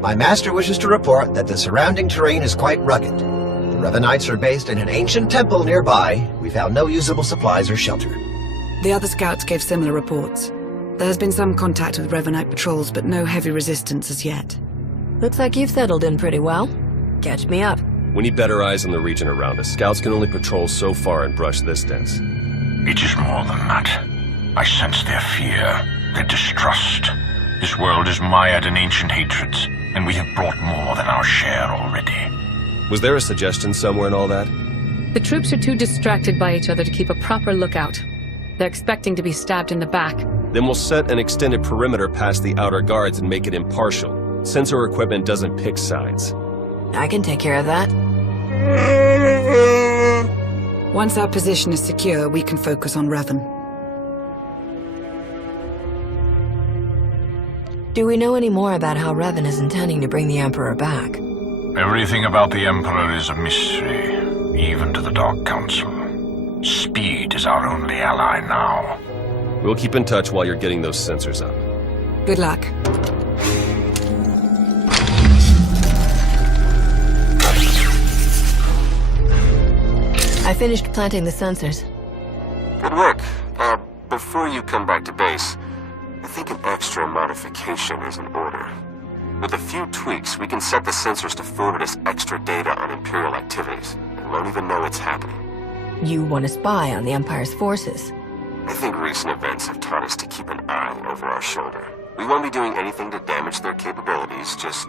My master wishes to report that the surrounding terrain is quite rugged. The Revanites are based in an ancient temple nearby. We found no usable supplies or shelter. The other scouts gave similar reports. There has been some contact with Revanite patrols, but no heavy resistance as yet. Looks like you've settled in pretty well. Catch me up. We need better eyes on the region around us. Scouts can only patrol so far and brush this dense. It is more than that. I sense their fear, their distrust. This world is mired in ancient hatreds, and we have brought more than our share already. Was there a suggestion somewhere in all that? The troops are too distracted by each other to keep a proper lookout. They're expecting to be stabbed in the back. Then we'll set an extended perimeter past the outer guards and make it impartial. Sensor equipment doesn't pick sides. I can take care of that. Once our position is secure, we can focus on Revan. Do we know any more about how Revan is intending to bring the Emperor back? Everything about the Emperor is a mystery, even to the Dark Council. Speed is our only ally now. We'll keep in touch while you're getting those sensors up. Good luck. I finished planting the sensors. Good work. Before you come back to base, I think an extra modification is in order. With a few tweaks, we can set the sensors to forward us extra data on Imperial activities, and won't even know it's happening. You want to spy on the Empire's forces. I think recent events have taught us to keep an eye over our shoulder. We won't be doing anything to damage their capabilities, just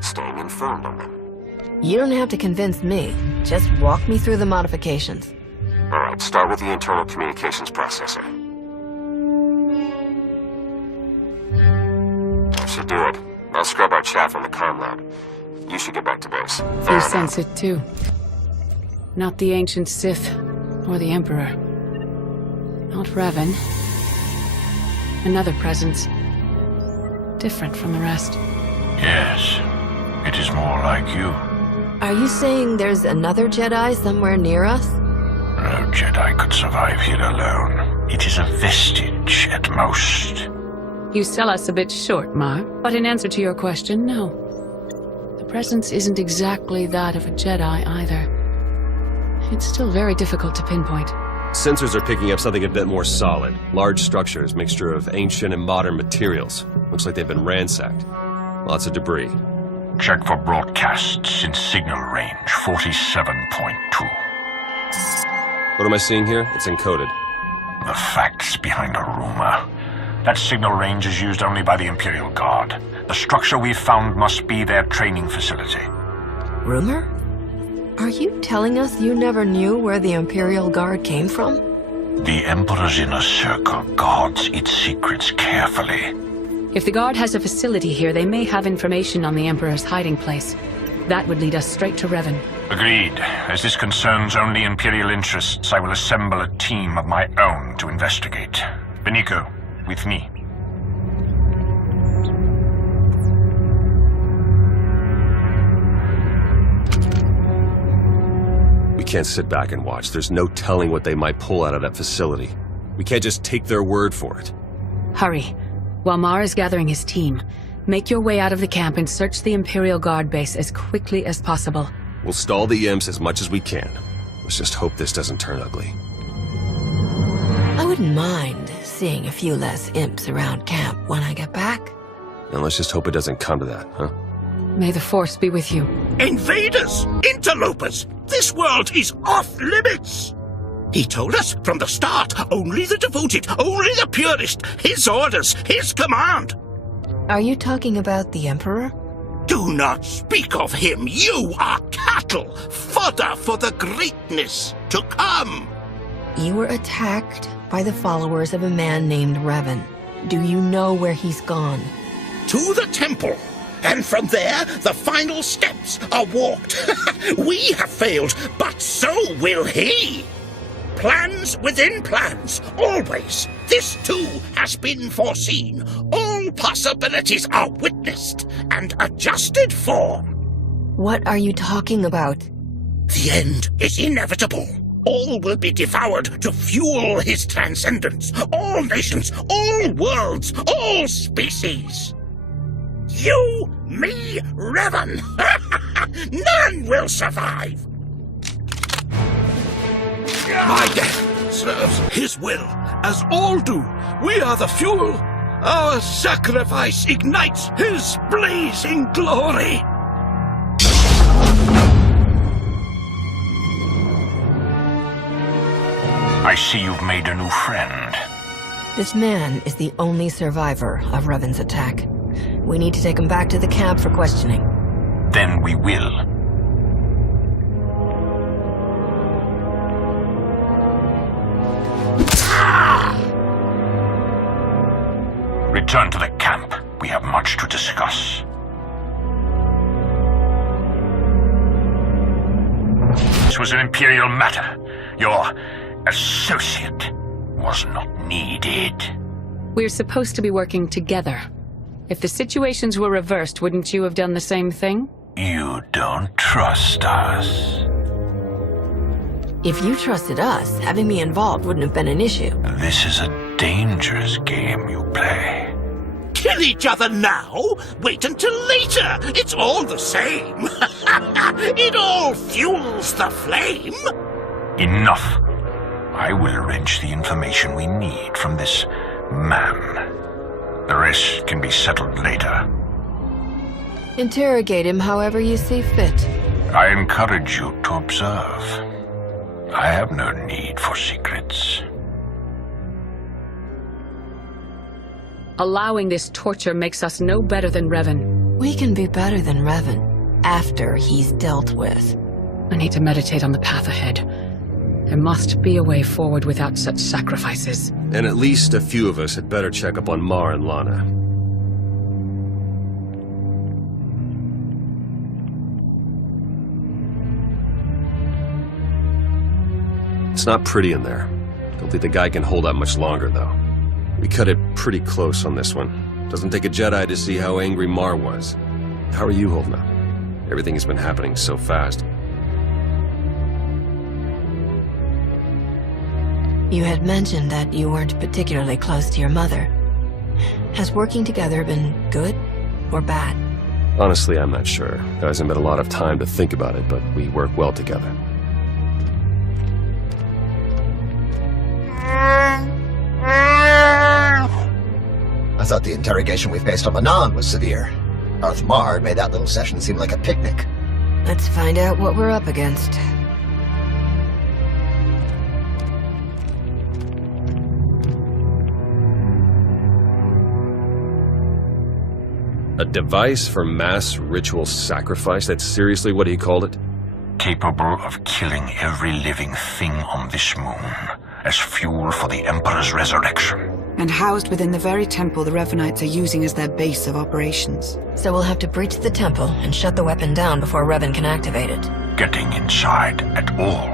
staying informed on them. You don't have to convince me. Just walk me through the modifications. Alright, start with the internal communications processor. That should do it. I'll scrub our chat from the comm lab. You should get back to base. They sense it too. Not the ancient Sith, or the Emperor. Not Revan. Another presence. Different from the rest. Yes, it is more like you. Are you saying there's another Jedi somewhere near us? No Jedi could survive here alone. It is a vestige at most. You sell us a bit short, Mar, but in answer to your question, no. The presence isn't exactly that of a Jedi either. It's still very difficult to pinpoint. Sensors are picking up something a bit more solid. Large structures, mixture of ancient and modern materials. Looks like they've been ransacked. Lots of debris. Check for broadcasts in signal range 47.2. What am I seeing here? It's encoded. The facts behind a rumor. That signal range is used only by the Imperial Guard. The structure we've found must be their training facility. Rumor? Are you telling us you never knew where the Imperial Guard came from? The Emperor's inner circle guards its secrets carefully. If the Guard has a facility here, they may have information on the Emperor's hiding place. That would lead us straight to Revan. Agreed. As this concerns only Imperial interests, I will assemble a team of my own to investigate. Beniko, with me. We can't sit back and watch. There's no telling what they might pull out of that facility. We can't just take their word for it. Hurry. While Mar is gathering his team, make your way out of the camp and search the Imperial Guard base as quickly as possible. We'll stall the imps as much as we can. Let's just hope this doesn't turn ugly. I wouldn't mind seeing a few less imps around camp when I get back. And let's just hope it doesn't come to that, huh? May the Force be with you. Invaders! Interlopers! This world is off limits! He told us from the start, only the devoted, only the purest, his orders, his command! Are you talking about the Emperor? Do not speak of him! You are cattle, fodder for the greatness to come! You were attacked by the followers of a man named Revan. Do you know where he's gone? To the temple! And from there, the final steps are walked. We have failed, but so will he! Plans within plans, always. This too has been foreseen. All possibilities are witnessed and adjusted for. What are you talking about? The end is inevitable. All will be devoured to fuel his transcendence. All nations, all worlds, all species. You, me, Revan. None will survive. My death serves his will, as all do. We are the fuel. Our sacrifice ignites his blazing glory. I see you've made a new friend. This man is the only survivor of Revan's attack. We need to take him back to the camp for questioning. Then we will. Return to the camp. We have much to discuss. This was an Imperial matter. Your associate was not needed. We're supposed to be working together. If the situations were reversed, wouldn't you have done the same thing? You don't trust us. If you trusted us, having me involved wouldn't have been an issue. This is a dangerous game you play. Kill each other now? Wait until later. It's all the same. It all fuels the flame. Enough. I will arrange the information we need from this man. The rest can be settled later. Interrogate him however you see fit. I encourage you to observe. I have no need for secrets. Allowing this torture makes us no better than Revan. We can be better than Revan after he's dealt with. I need to meditate on the path ahead. There must be a way forward without such sacrifices. And at least a few of us had better check up on Mar and Lana. It's not pretty in there. Don't think the guy can hold out much longer, though. We cut it pretty close on this one. Doesn't take a Jedi to see how angry Mar was. How are you holding up? Everything has been happening so fast. You had mentioned that you weren't particularly close to your mother. Has working together been good or bad? Honestly, I'm not sure. There hasn't been a lot of time to think about it, but we work well together. I thought the interrogation we faced on Manan was severe. Darth Mar made that little session seem like a picnic. Let's find out what we're up against. A device for mass ritual sacrifice? That's seriously what he called it? Capable of killing every living thing on this moon as fuel for the Emperor's resurrection. And housed within the very temple the Revanites are using as their base of operations. So we'll have to breach the temple and shut the weapon down before Revan can activate it. Getting inside at all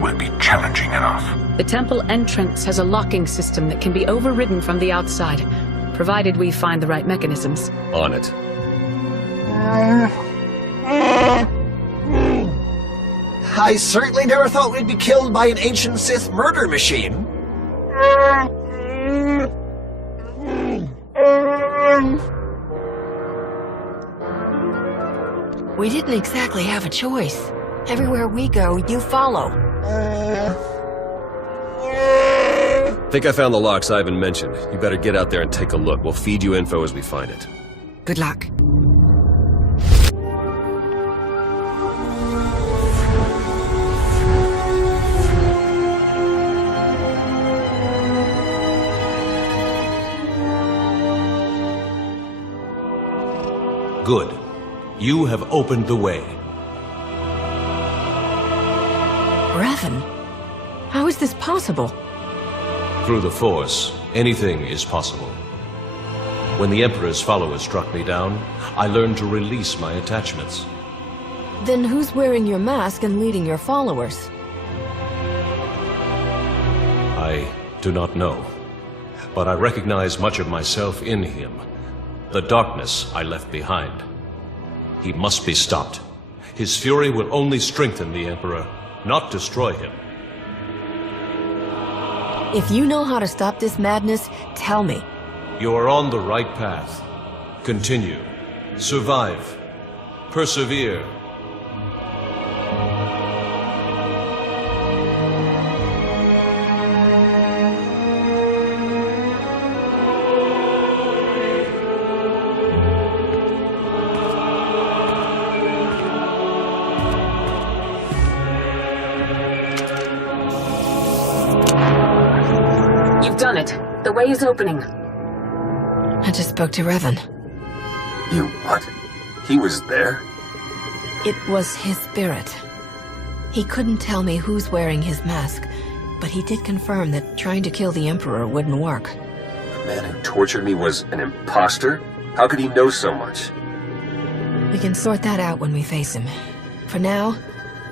will be challenging enough. The temple entrance has a locking system that can be overridden from the outside, provided we find the right mechanisms. On it. I certainly never thought we'd be killed by an ancient Sith murder machine. We didn't exactly have a choice. Everywhere we go, you follow. Think I found the locks Ivan mentioned. You better get out there and take a look. We'll feed you info as we find it. Good luck. Good. You have opened the way. Revan, how is this possible? Through the Force, anything is possible. When the Emperor's followers struck me down, I learned to release my attachments. Then who's wearing your mask and leading your followers? I do not know, but I recognize much of myself in him. The darkness I left behind. He must be stopped. His fury will only strengthen the Emperor, not destroy him. If you know how to stop this madness, tell me. You are on the right path. Continue. Survive. Persevere. You've done it. The way is opening. I just spoke to Revan. You what? He was there? It was his spirit. He couldn't tell me who's wearing his mask, but he did confirm that trying to kill the Emperor wouldn't work. The man who tortured me was an imposter? How could he know so much? We can sort that out when we face him. For now,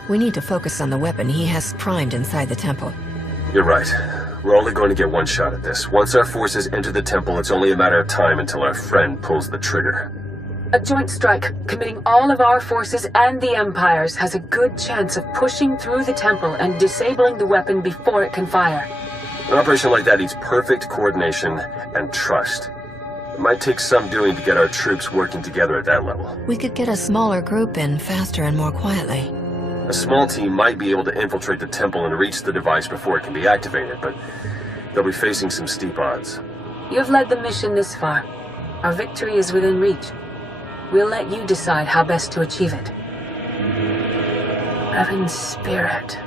we need to focus on the weapon he has primed inside the temple. You're right. We're only going to get one shot at this. Once our forces enter the temple, it's only a matter of time until our friend pulls the trigger. A joint strike, committing all of our forces and the Empire's, has a good chance of pushing through the temple and disabling the weapon before it can fire. An operation like that needs perfect coordination and trust. It might take some doing to get our troops working together at that level. We could get a smaller group in faster and more quietly. A small team might be able to infiltrate the temple and reach the device before it can be activated, but they'll be facing some steep odds. You have led the mission this far. Our victory is within reach. We'll let you decide how best to achieve it. Revan's spirit.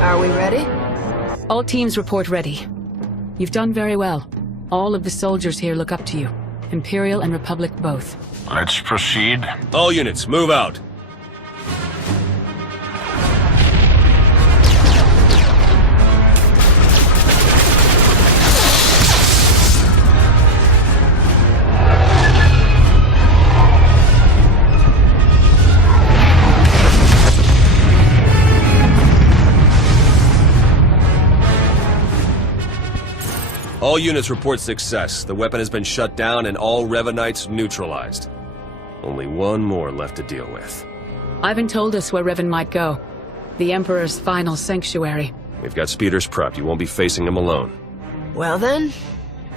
Are we ready? All teams report ready. You've done very well. All of the soldiers here look up to you. Imperial and Republic both. Let's proceed. All units, move out. All units report success. The weapon has been shut down and all Revanites neutralized. Only one more left to deal with. Ivan told us where Revan might go. The Emperor's final sanctuary. We've got speeders prepped. You won't be facing him alone. Well then,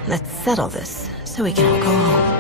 let's settle this so we can all go home.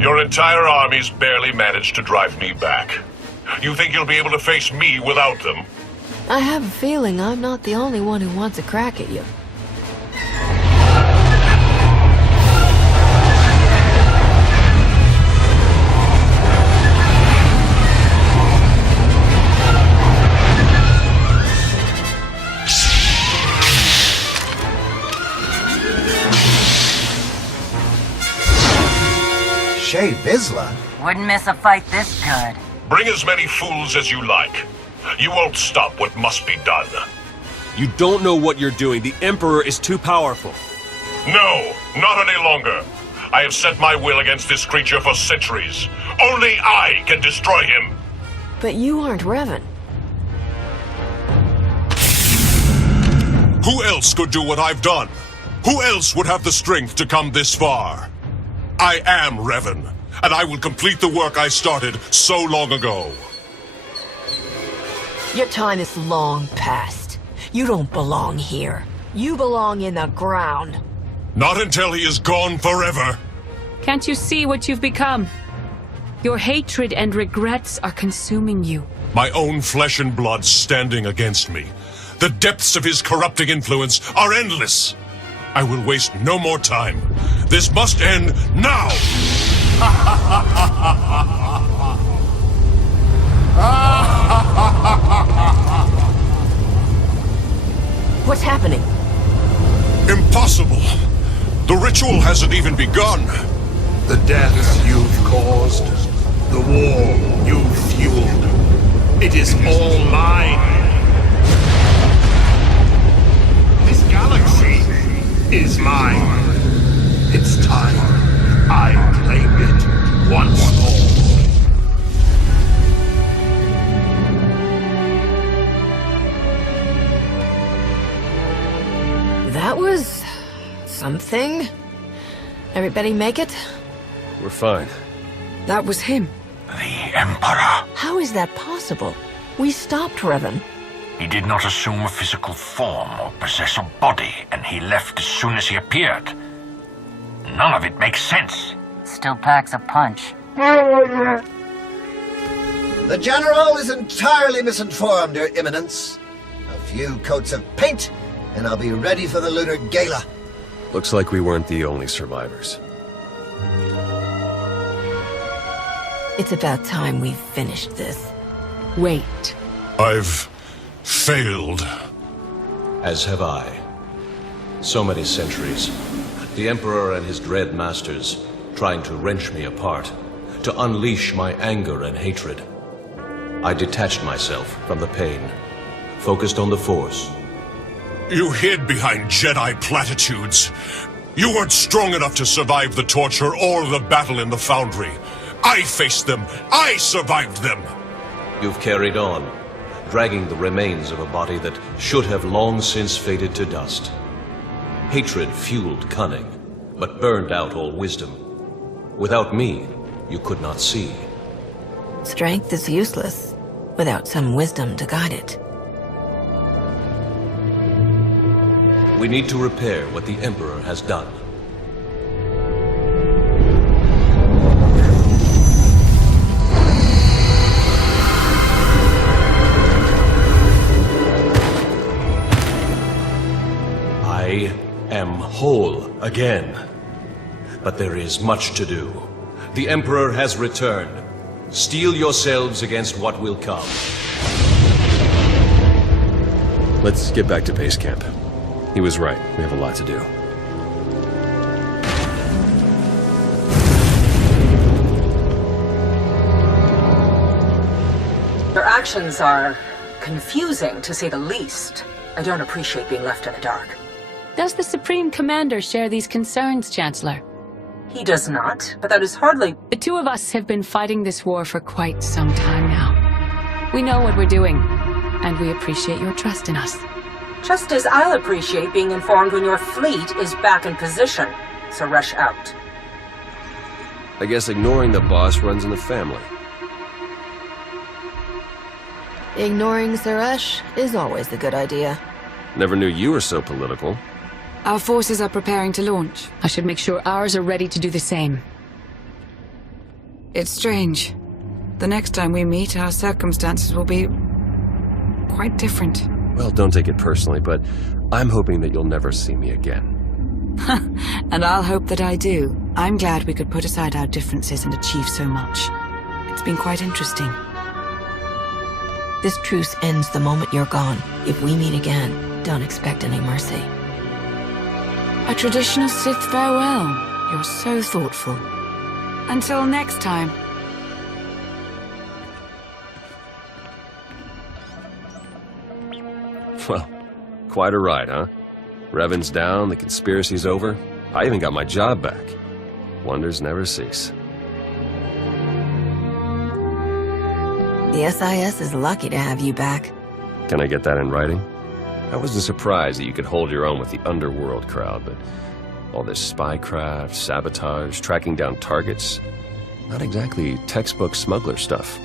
Your entire army's barely managed to drive me back. You think you'll be able to face me without them? I have a feeling I'm not the only one who wants a crack at you. Shay Vizsla? Wouldn't miss a fight this good. Bring as many fools as you like. You won't stop what must be done. You don't know what you're doing. The Emperor is too powerful. No, not any longer. I have set my will against this creature for centuries. Only I can destroy him. But you aren't Revan. Who else could do what I've done? Who else would have the strength to come this far? I am Revan, and I will complete the work I started so long ago. Your time is long past. You don't belong here. You belong in the ground. Not until he is gone forever. Can't you see what you've become? Your hatred and regrets are consuming you. My own flesh and blood standing against me. The depths of his corrupting influence are endless. I will waste no more time. This must end now! What's happening? Impossible! The ritual hasn't even begun. The deaths you've caused, the war you've fueled, it is all mine. This galaxy is mine. It's time I claim it once more. That was... something? Everybody make it? We're fine. That was him. The Emperor. How is that possible? We stopped Revan. He did not assume a physical form or possess a body, and he left as soon as he appeared. None of it makes sense. Still packs a punch. The General is entirely misinformed, Your Eminence. A few coats of paint, and I'll be ready for the Lunar Gala. Looks like we weren't the only survivors. It's about time we finished this. Wait. I've failed. As have I. So many centuries. The Emperor and his dread masters trying to wrench me apart, to unleash my anger and hatred. I detached myself from the pain, focused on the Force. You hid behind Jedi platitudes. You weren't strong enough to survive the torture or the battle in the Foundry. I faced them. I survived them. You've carried on, dragging the remains of a body that should have long since faded to dust. Hatred fueled cunning, but burned out all wisdom. Without me, you could not see. Strength is useless without some wisdom to guide it. We need to repair what the Emperor has done. I am whole again. But there is much to do. The Emperor has returned. Steel yourselves against what will come. Let's get back to base camp. He was right. We have a lot to do. Your actions are confusing, to say the least. I don't appreciate being left in the dark. Does the Supreme Commander share these concerns, Chancellor? He does not, but that is hardly... The two of us have been fighting this war for quite some time now. We know what we're doing, and we appreciate your trust in us. Just as I'll appreciate being informed when your fleet is back in position, so rush out. I guess ignoring the boss runs in the family. Ignoring Suresh is always a good idea. Never knew you were so political. Our forces are preparing to launch. I should make sure ours are ready to do the same. It's strange. The next time we meet, our circumstances will be quite different. Well, don't take it personally, but I'm hoping that you'll never see me again. And I'll hope that I do. I'm glad we could put aside our differences and achieve so much. It's been quite interesting. This truce ends the moment you're gone. If we meet again, don't expect any mercy. A traditional Sith farewell. You're so thoughtful. Until next time. Well, quite a ride, huh? Revan's down, the conspiracy's over. I even got my job back. Wonders never cease. The SIS is lucky to have you back. Can I get that in writing? I wasn't surprised that you could hold your own with the underworld crowd, but all this spycraft, sabotage, tracking down targets, not exactly textbook smuggler stuff.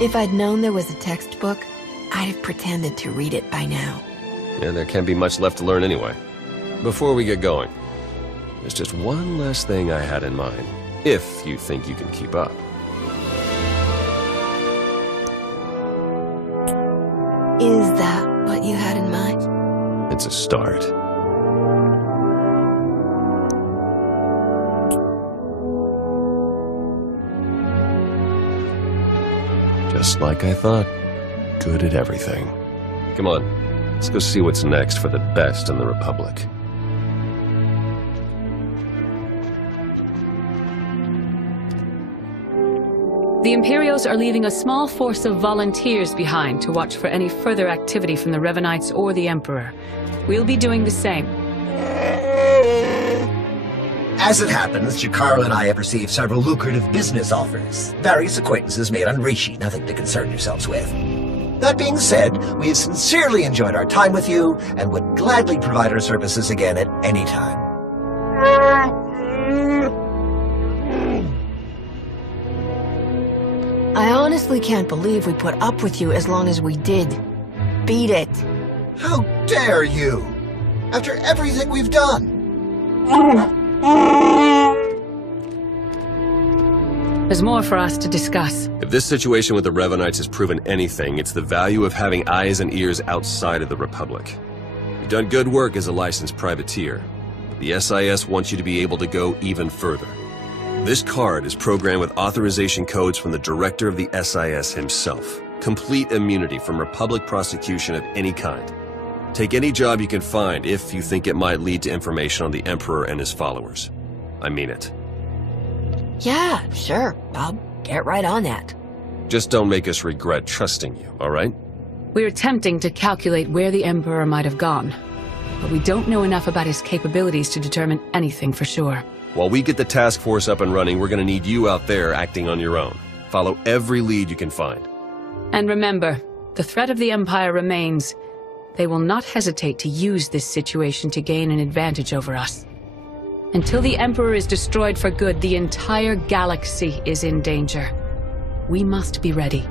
If I'd known there was a textbook, I'd have pretended to read it by now. And there can't be much left to learn anyway. Before we get going, there's just one last thing I had in mind, if you think you can keep up. Is that what you had in mind? It's a start. Just like I thought. Good at everything. Come on, let's go see what's next for the best in the Republic. The Imperials are leaving a small force of volunteers behind to watch for any further activity from the Revanites or the Emperor. We'll be doing the same. As it happens, Jakaro and I have received several lucrative business offers. Various acquaintances made on Rishi, nothing to concern yourselves with. That being said, we have sincerely enjoyed our time with you and would gladly provide our services again at any time. I honestly can't believe we put up with you as long as we did. Beat it. How dare you! After everything we've done! There's more for us to discuss. If this situation with the Revanites has proven anything, it's the value of having eyes and ears outside of the Republic. You've done good work as a licensed privateer. The SIS wants you to be able to go even further. This card is programmed with authorization codes from the director of the SIS himself. Complete immunity from Republic prosecution of any kind. Take any job you can find if you think it might lead to information on the Emperor and his followers. I mean it. Yeah, sure. I'll get right on that. Just don't make us regret trusting you, all right? We're attempting to calculate where the Emperor might have gone, but we don't know enough about his capabilities to determine anything for sure. While we get the task force up and running, we're going to need you out there acting on your own. Follow every lead you can find. And remember, the threat of the Empire remains. They will not hesitate to use this situation to gain an advantage over us. Until the Emperor is destroyed for good, the entire galaxy is in danger. We must be ready.